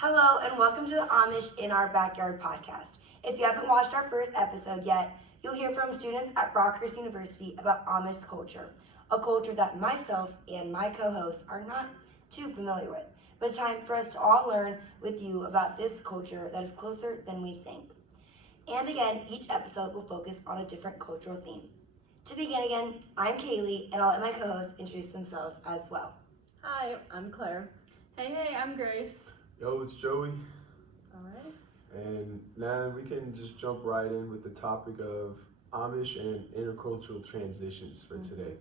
Hello and welcome to the Amish in Our Backyard podcast. If you haven't watched our first episode yet, you'll hear from students at Rockhurst University about Amish culture, a culture that myself and my co-hosts are not too familiar with, but it's time for us to all learn with you about this culture that is closer than we think. And again, each episode will focus on a different cultural theme. To begin again, I'm Kaylee, and I'll let my co-hosts introduce themselves as well. Hi, I'm Claire. Hey, I'm Grace. Yo, it's Joey. Alright. And now we can just jump right in with the topic of Amish and intercultural transitions for today.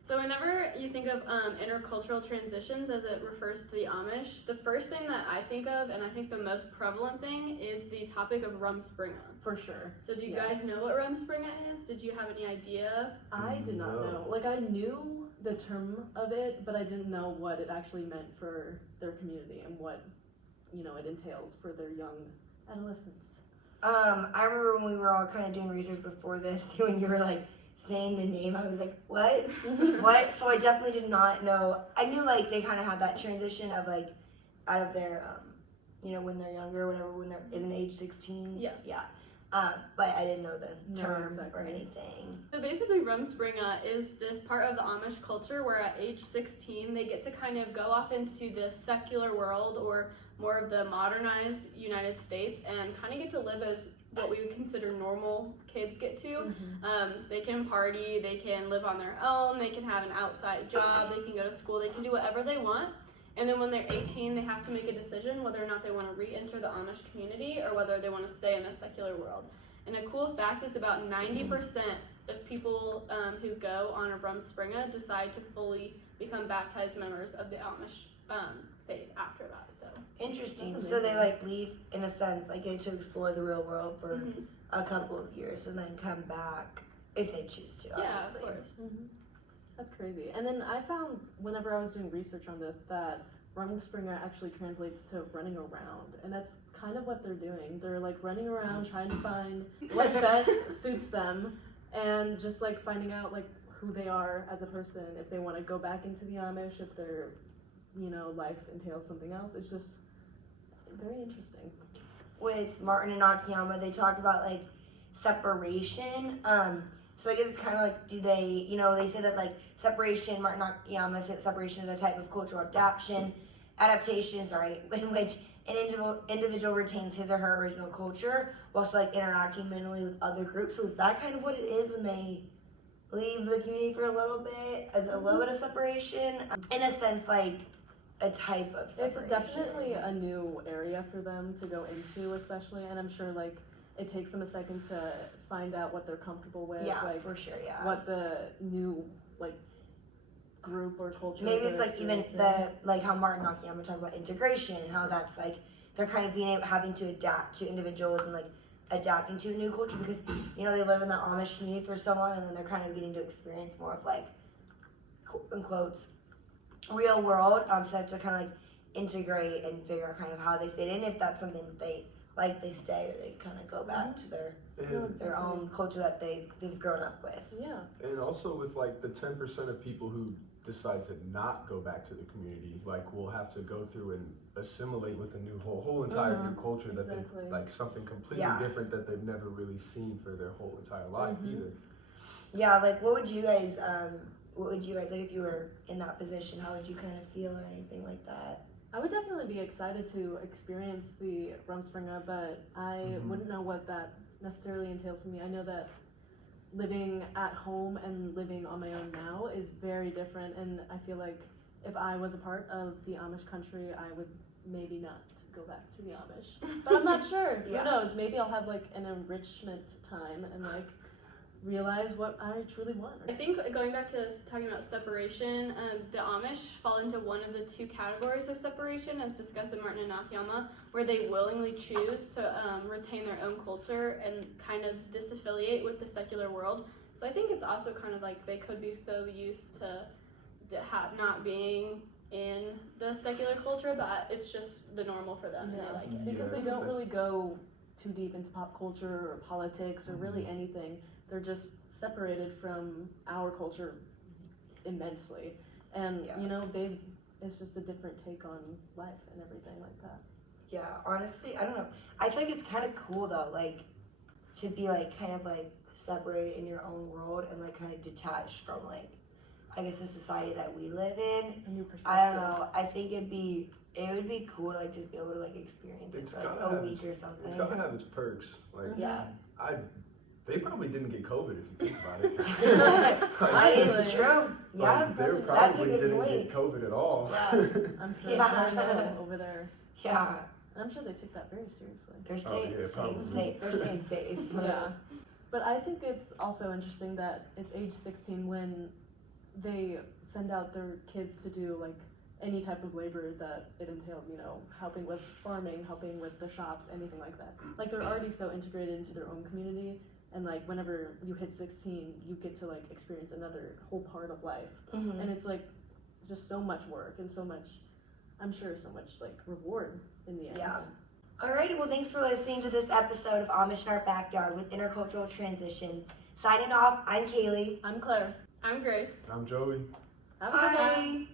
So whenever you think of intercultural transitions as it refers to the Amish, the first thing that I think of, and I think the most prevalent thing, is the topic of Rumspringa. For sure. So do you guys know what Rumspringa is? Did you have any idea? I did not know. Like, I knew the term of it, but I didn't know what it actually meant for their community and what, it entails for their young adolescents. I remember when we were all kind of doing research before this, when you were like saying the name, I was like, what? What? So I definitely did not know. I knew like they kind of had that transition of like out of their, when they're younger, whatever, when they're isn't age 16. Yeah. Yeah. But I didn't know the term or exactly. anything. So basically Rumspringa is this part of the Amish culture where at age 16 they get to kind of go off into the secular world or more of the modernized United States and kind of get to live as what we would consider normal kids get to. They can party, they can live on their own, they can have an outside job, they can go to school, they can do whatever they want. And then when they're 18, they have to make a decision whether or not they want to re-enter the Amish community or whether they want to stay in the secular world. And a cool fact is about 90% of people who go on a Rumspringa decide to fully become baptized members of the Amish faith after that. So Interesting. So they like leave in a sense, like get to explore the real world for a couple of years and then come back if they choose to. yeah, Obviously. of course. That's crazy. And then I found, whenever I was doing research on this, that Rumspringa actually translates to running around. And that's kind of what they're doing. They're like running around trying to find what best suits them and just like finding out like who they are as a person, if they want to go back into the Amish, if their life entails something else. It's just very interesting. With Martin and Akiyama, they talk about like separation. So I guess it's kind of like, do they, they say that like separation, Martin Akiyama said separation is a type of cultural adaptation, in which an individual retains his or her original culture whilst like interacting minimally with other groups. So is that kind of what it is when they leave the community for a little bit, as a little bit of separation? In a sense, like a type of separation. It's definitely a new area for them to go into, especially, and I'm sure like it takes them a second to find out what they're comfortable with. Yeah, like, for sure, yeah. What the new like group or culture. Maybe it's like even like how Martin Akiyama talked about integration, how that's like they're kind of having to adapt to individuals and like adapting to a new culture because they live in the Amish community for so long and then they're kind of getting to experience more of like in quotes real world. So they have to kind of like integrate and figure out kind of how they fit in. If that's something that they like, they stay or they kind of go back to their own culture that they've grown up with. Yeah. And also with like the 10% of people who decide to not go back to the community, like will have to go through and assimilate with a new whole entire new culture that they like something completely different that they've never really seen for their whole entire life either. Yeah, like what would you guys like if you were in that position? How would you kind of feel or anything like that? I would definitely be excited to experience the Rumspringa, but I wouldn't know what that necessarily entails for me. I know that living at home and living on my own now is very different, and I feel like if I was a part of the Amish country, I would maybe not go back to the Amish. But I'm not sure. Who knows? Maybe I'll have like an enrichment time and like realize what I truly want. I think going back to talking about separation, the Amish fall into one of the two categories of separation as discussed in Martin and Akiyama, where they willingly choose to retain their own culture and kind of disaffiliate with the secular world. So I think it's also kind of like they could be so used to not being in the secular culture that it's just the normal for them and they like it. Because they don't really go too deep into pop culture or politics or really anything. They're just separated from our culture immensely. And, it's just a different take on life and everything like that. Yeah, honestly, I don't know. I feel like it's kind of cool though, like to be like kind of like separated in your own world and like kind of detached from like I guess the society that we live in. A new perspective. I don't know. I think it would be cool to like just be able to like experience it for like a week or something. It's gotta have its perks. Like yeah. They probably didn't get COVID if you think about it. That is true. Yeah, like, they probably didn't point. get COVID at all. Yeah. I'm sure they know over there. Yeah. And I'm sure they took that very seriously. They're staying safe. They're staying safe. Yeah. But I think it's also interesting that it's age 16 when they send out their kids to do like any type of labor that it entails, you know, helping with farming, helping with the shops, anything like that. Like they're already so integrated into their own community, and like whenever you hit 16, you get to like experience another whole part of life. Mm-hmm. And it's like just so much work and so much, I'm sure so much like reward in the end. Yeah. Alrighty, well thanks for listening to this episode of Amish in Our Backyard with Intercultural Transitions. Signing off, I'm Kaylee. I'm Claire. I'm Grace. I'm Joey. Have a good night. Bye.